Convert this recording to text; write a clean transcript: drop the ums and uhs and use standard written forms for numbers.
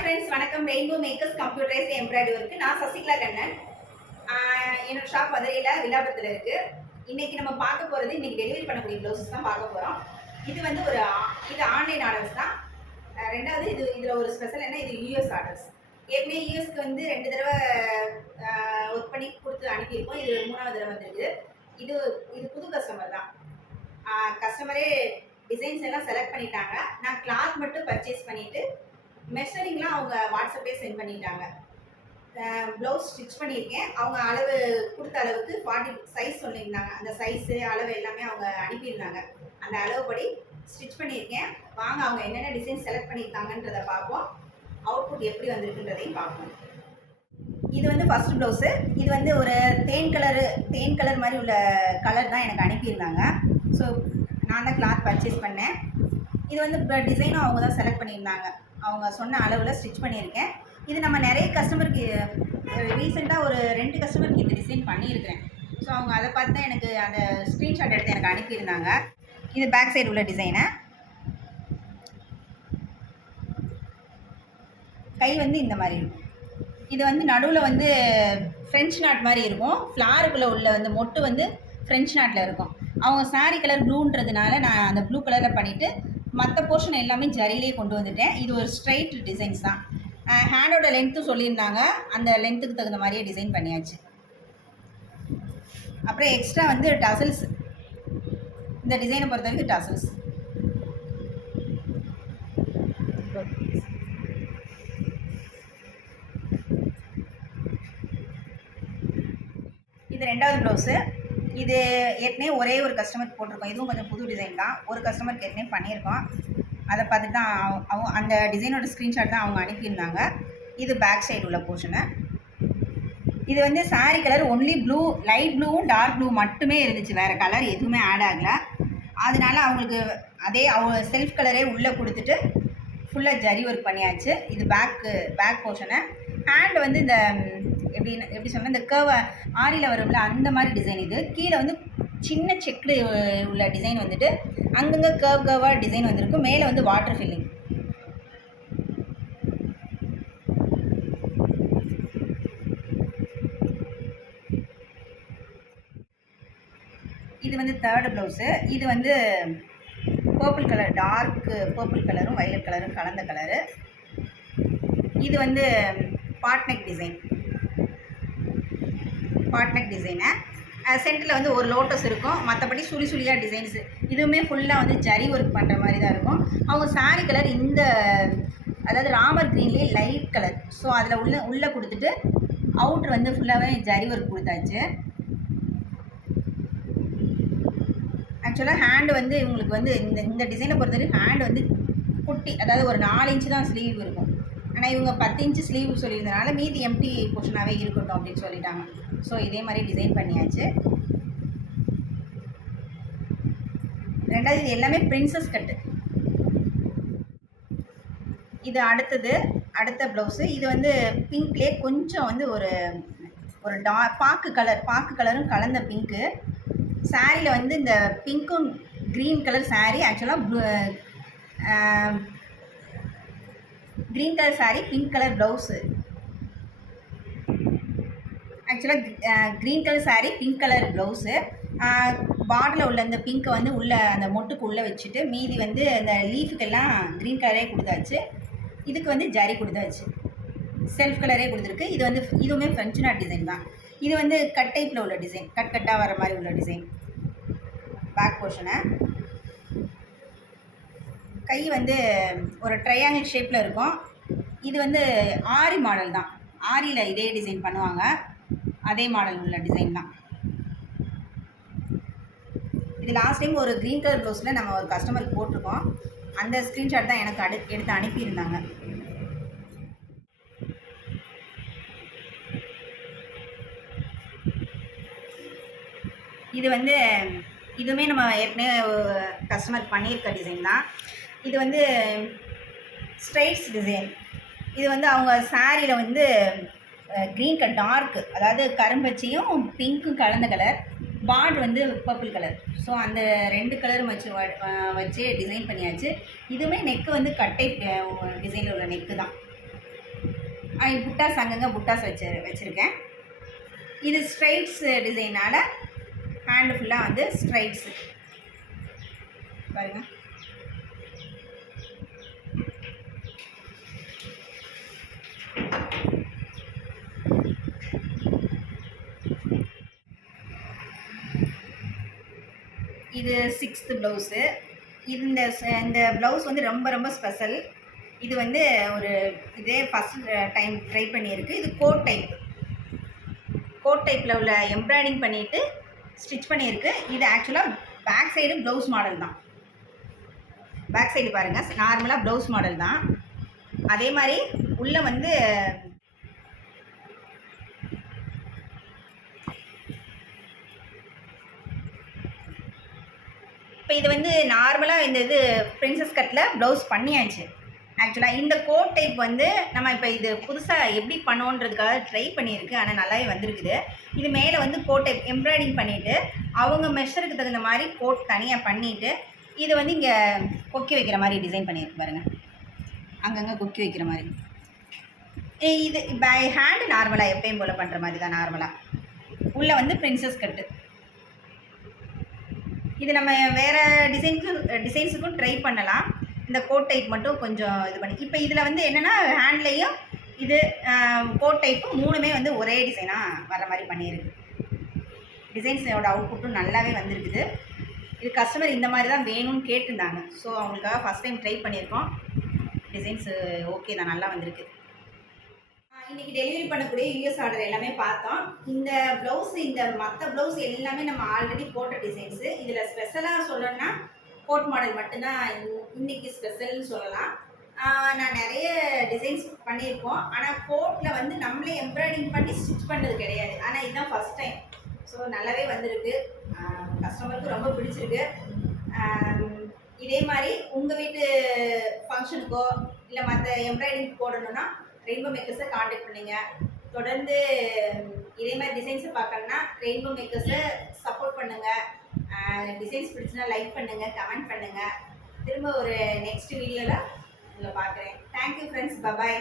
Friends, வணக்கம். Rainbow makers computerised embroidery work. நான் சசிகலா கண்ணன். என்னோட ஷாப் மதுரையில் வில்லாபுரத்தில் இருக்குது. இன்றைக்கி நம்ம பார்க்க போகிறது, இன்றைக்கி டெலிவரி பண்ணக்கூடிய ப்ளவுசஸ் தான் பார்க்க போகிறோம். இது வந்து இது ஆன்லைன் ஆர்டர்ஸ் தான். ரெண்டாவது இதில் ஒரு ஸ்பெஷல் என்ன, இது யூஎஸ் ஆர்டர்ஸ். ஏற்கனவே யூஎஸ்க்கு வந்து 2 தடவை ஒர்க் பண்ணி கொடுத்து அனுப்பியிருக்கோம். இது 3வது தடவை வந்துருக்கு. இது புது கஸ்டமர் தான். கஸ்டமரே டிசைன்ஸ் எல்லாம் செலக்ட் பண்ணிட்டாங்க. நான் கிளாத் மட்டும் பர்ச்சேஸ் பண்ணிவிட்டு மெஷரிங்லாம் அவங்க வாட்ஸ்அப்லேயே சென்ட் பண்ணிட்டாங்க. ப்ளவுஸ் ஸ்டிச் பண்ணியிருக்கேன். அவங்க அளவு கொடுத்த அளவுக்கு 40 சைஸ் சொல்லியிருந்தாங்க. அந்த சைஸு அளவு எல்லாமே அவங்க அனுப்பியிருந்தாங்க. அந்த அளவுப்படி ஸ்டிச் பண்ணியிருக்கேன். வாங்க அவங்க என்னென்ன டிசைன் செலக்ட் பண்ணியிருக்காங்கன்றதை பார்ப்போம். அவுட்புட் எப்படி வந்திருக்குன்றதையும் பார்ப்போம். இது வந்து ஃபஸ்ட் ப்ளவுஸு. இது வந்து ஒரு தேன் கலர் மாதிரி உள்ள கலர் தான் எனக்கு அனுப்பியிருந்தாங்க. ஸோ நான் தான் கிளாத் பர்ச்சேஸ் பண்ணேன். இது வந்து டிசைனும் அவங்க தான் செலக்ட் பண்ணியிருந்தாங்க. அவங்க சொன்ன அளவில் ஸ்டிச் பண்ணியிருக்கேன். இது நம்ம நிறைய கஸ்டமருக்கு ரீசெண்டாக ஒரு 2 கஸ்டமருக்கு இந்த டிசைன் பண்ணியிருக்கிறேன். ஸோ அவங்க அதை பார்த்து தான் எனக்கு அந்த ஸ்க்ரீன்ஷாட் எடுத்து எனக்கு அனுப்பியிருந்தாங்க. இது பேக் சைடு உள்ள டிசைனு. கை வந்து இந்த மாதிரி இருக்கும். இது வந்து நடுவில் வந்து ஃப்ரெஞ்ச் நாட் மாதிரி இருக்கும். ஃப்ளாருக்குள்ளே உள்ள வந்து மொட்டு வந்து ஃப்ரெஞ்ச் நாட்டில் இருக்கும். அவங்க சாரீ கலர் ப்ளூன்றதுனால நான் அந்த ப்ளூ கலரில் பண்ணிவிட்டு மற்ற போர்ஷன் எல்லாமே ஜரிலே கொண்டு வந்துட்டேன். இது ஒரு ஸ்ட்ரைட் டிசைன்ஸ் தான். ஹேண்டோட லென்த்தும் சொல்லியிருந்தாங்க. அந்த லென்த்துக்கு தகுந்த மாதிரியே டிசைன் பண்ணியாச்சு. அப்புறம் எக்ஸ்ட்ரா வந்து டசல்ஸ். இந்த டிசைனை பொறுத்த வரைக்கும் டசல்ஸ். இது 2வது ப்ளவுஸு. இது ஏற்கனவே ஒரே ஒரு கஸ்டமருக்கு போட்டிருக்கோம். இதுவும் கொஞ்சம் புது டிசைன் தான். ஒரு கஸ்டமருக்கு ஏற்கனவே பண்ணியிருக்கோம். அதை பார்த்துட்டு தான் அவங்க அந்த டிசைனோட ஸ்க்ரீன்ஷாட் தான் அவங்க அனுப்பியிருந்தாங்க. இது பேக் சைடு உள்ள போர்ஷனு. இது வந்து sari colour only blue, light ப்ளூவும் டார்க் ப்ளூ மட்டுமே இருந்துச்சு. வேறு கலர் எதுவுமே ஆட் ஆகலை. அதனால அவங்களுக்கு அதே அவங்க செல்ஃப் கலரே உள்ளே கொடுத்துட்டு ஃபுல்லாக ஜரி ஒர்க் பண்ணியாச்சு. இது பேக் போர்ஷனு. ஹேண்ட் வந்து இந்த எப்படி சொன்னால், இந்த கர்வ் ஆரியில் வரும்ல அந்த மாதிரி டிசைன். இது கீழே வந்து சின்ன செக்கு உள்ள டிசைன் வந்துட்டு அங்கங்கே கர்வாக டிசைன் வந்திருக்கும். மேலே வந்து வாட்டர் ஃபில்லிங். இது வந்து 3rd ப்ளவுஸு. இது வந்து பர்பிள் கலர், டார்க் பர்பிள் கலரும் வயலட் கலரும் கலந்த கலரு. இது வந்து பாட்நெக் டிசைனு. சென்டரில் வந்து ஒரு லோட்டஸ் இருக்கும். மற்றபடி சுழியாக டிசைன்ஸு. இதுவுமே ஃபுல்லாக வந்து ஜரி ஒர்க் பண்ணுற மாதிரி தான் இருக்கும். அவங்க சாரீ கலர் அதாவது ராமர் க்ரீன்லேயே லைட் கலர். ஸோ அதில் உள்ளே கொடுத்துட்டு அவுட்ரு வந்து ஃபுல்லாகவே ஜரி ஒர்க் கொடுத்தாச்சு. ஆக்சுவலாக ஹேண்டு வந்து இவங்களுக்கு வந்து இந்த டிசைனை பொறுத்தவரைக்கும் ஹேண்டு வந்து குட்டி, அதாவது ஒரு 4 இன்ச்சு தான் ஸ்லீவ் இருக்கும். ஆனால் இவங்க 10 இன்ச்சு ஸ்லீவ் சொல்லியிருந்தனால மீதி எம்டி போர்ஷனாகவே இருக்கட்டும் அப்படின்னு சொல்லிட்டாங்க. ஸோ இதே மாதிரி டிசைன் பண்ணியாச்சு. 2வது இது எல்லாமே பிரின்சஸ் கட்டு. இது அடுத்த ப்ளவுஸு. இது வந்து பிங்க்லேயே கொஞ்சம் வந்து ஒரு பாக்கு கலரும் கலந்த பிங்க்கு. சாரியில் வந்து இந்த பிங்க்கும் க்ரீன் கலர் சாரீ. ஆக்சுவலாக green colour sari, pink colour blouse. ஆக்சுவலாக green colour sari, pink colour blouse. பார்டரில் உள்ள இந்த பிங்க்கை வந்து உள்ளே அந்த மொட்டுக்கு உள்ளே வச்சுட்டு மீதி வந்து அந்த லீஃபுக்கெல்லாம் க்ரீன் கலரே கொடுத்தாச்சு. இதுக்கு வந்து ஜரி கொடுத்தாச்சு. செல்ஃப் கலரே கொடுத்துருக்கு. இது வந்து இதுவுமே ஃப்ரெஞ்ச் நாட் டிசைன் தான். இது வந்து கட் டைப்பில் உள்ள டிசைன், கட்டாக வர மாதிரி உள்ள டிசைன். Back portion. கை வந்து ஒரு ட்ரையாங்கிள் ஷேப்பில் இருக்கும். இது வந்து ஆரி மாடல் தான். ஆரியில் இதே டிசைன் பண்ணுவாங்க. அதே மாடல் உள்ள டிசைன் தான். இது லாஸ்ட் டைம் ஒரு க்ரீன் கலர் ப்ளவுஸில் நம்ம ஒரு கஸ்டமருக்கு போட்டிருக்கோம். அந்த ஸ்க்ரீன்ஷாட் தான் எனக்கு எடுத்து அனுப்பியிருந்தாங்க. இது வந்து இதுவுமே நம்ம ஏற்கனவே கஸ்டமருக்கு பண்ணியிருக்க டிசைன் தான். இது வந்து ஸ்ட்ரைட்ஸ் டிசைன். இது வந்து அவங்க சாரியில் வந்து க்ரீன் கலர் டார்க், அதாவது கரும்பச்சையும் பிங்க்கும் கலந்த கலர். பார்டர் வந்து பர்பிள் கலர். ஸோ அந்த 2 கலரும் வச்சு டிசைன் பண்ணியாச்சு. இதுவுமே நெக்கு வந்து கட்டை டிசைனில் உள்ள நெக்கு தான். புட்டாஸ் அங்கங்கே புட்டாஸ் வச்சுருக்கேன். இது ஸ்ட்ரைட்ஸ் டிசைனால் ஹேண்டு ஃபுல்லாக வந்து ஸ்ட்ரைட்ஸு பாருங்கள். இது 6th ப்ளவுஸு. இந்த ப்ளவுஸ் வந்து ரொம்ப ரொம்ப ஸ்பெஷல். இது வந்து ஒரு இதே ஃபஸ்ட் டைம் ட்ரை பண்ணியிருக்கு. இது கோட் டைப்பில் உள்ள எம்ப்ராய்டிங் பண்ணிவிட்டு ஸ்டிச் பண்ணியிருக்கு. இது ஆக்சுவலாக பேக் சைடு ப்ளவுஸ் மாடல் தான். பேக் சைடு பாருங்கள், நார்மலாக ப்ளவுஸ் மாடல் தான். அதே மாதிரி உள்ளே வந்து இப்போ இது வந்து நார்மலாக இந்த இது பிரின்சஸ் கட்டில் ப்ளவுஸ் பண்ணியாச்சு. ஆக்சுவலாக இந்த கோட் டைப் வந்து நம்ம இப்போ இது புதுசாக எப்படி பண்ணோன்றதுக்காக ட்ரை பண்ணியிருக்கு. ஆனால் நல்லாவே வந்திருக்குது. இது மேலே வந்து கோட் டைப் எம்ப்ராய்டிங் பண்ணிவிட்டு அவங்க மெஷருக்கு தகுந்த மாதிரி கோட் தனியாக பண்ணிவிட்டு இது வந்து இங்கே கொக்கி வைக்கிற மாதிரி டிசைன் பண்ணியிருக்கு பாருங்கள். அங்கங்கே கொக்கி வைக்கிற மாதிரி. இது பை ஹேண்டு நார்மலாக எப்பயும் போல் பண்ணுற மாதிரி தான். நார்மலாக உள்ளே வந்து பிரின்சஸ் கட்டு. இது நம்ம வேறு டிசைன்ஸுக்கும் ட்ரை பண்ணலாம். இந்த கோட் டைப் மட்டும் கொஞ்சம் இது பண்ணி இப்போ இதில் வந்து என்னென்னா ஹேண்ட்லேயும் இது கோட் டைப்பும் மூணுமே வந்து ஒரே டிசைனாக வர மாதிரி பண்ணியிருக்கு. டிசைன்ஸோட அவுட்புட்டும் நல்லாவே வந்திருக்குது. இது கஸ்டமர் இந்த மாதிரி தான் வேணும்னு கேட்டிருந்தாங்க. ஸோ அவங்களுக்காக ஃபஸ்ட் டைம் ட்ரை பண்ணியிருக்கோம். டிசைன்ஸு ஓகே தான், நல்லா வந்திருக்கு. இன்றைக்கி டெலிவரி பண்ணக்கூடிய யூஎஸ் ஆர்டர் எல்லாமே பார்த்தோம். இந்த ப்ளவுஸ் இந்த மற்ற ப்ளவுஸ் எல்லாமே நம்ம ஆல்ரெடி போட்ட டிசைன்ஸு. இதில் ஸ்பெஷலாக சொல்லணும்னா கோட் மாடல் மட்டும்தான் இன்றைக்கி ஸ்பெஷல்னு சொல்லலாம். நான் நிறைய டிசைன்ஸ் பண்ணியிருக்கோம். ஆனால் கோட்டில் வந்து நம்மளே எம்ப்ராய்டிங் பண்ணி ஸ்டிச் பண்ணுறது கிடையாது. ஆனால் இதுதான் ஃபஸ்ட் டைம். ஸோ நல்லாவே வந்திருக்கு. கஸ்டமருக்கு ரொம்ப பிடிச்சிருக்கு. இதே மாதிரி உங்கள் வீட்டு ஃபங்க்ஷனுக்கோ இல்லை மற்ற எம்ப்ராய்டிங் போடணுன்னா ரெயின்போ மேக்கர்ஸை காண்டாக்ட் பண்ணுங்க. தொடர்ந்து இதே மாதிரி டிசைன்ஸை பார்க்கணுன்னா ரெயின்போ மேக்கர்ஸை சப்போர்ட் பண்ணுங்கள். டிசைன்ஸ் பிடிச்சுன்னா லைக் பண்ணுங்கள், கமெண்ட் பண்ணுங்கள். திரும்ப ஒரு நெக்ஸ்ட் வீடியோவில் உங்களை பார்க்குறேன். Thank you friends, bye bye.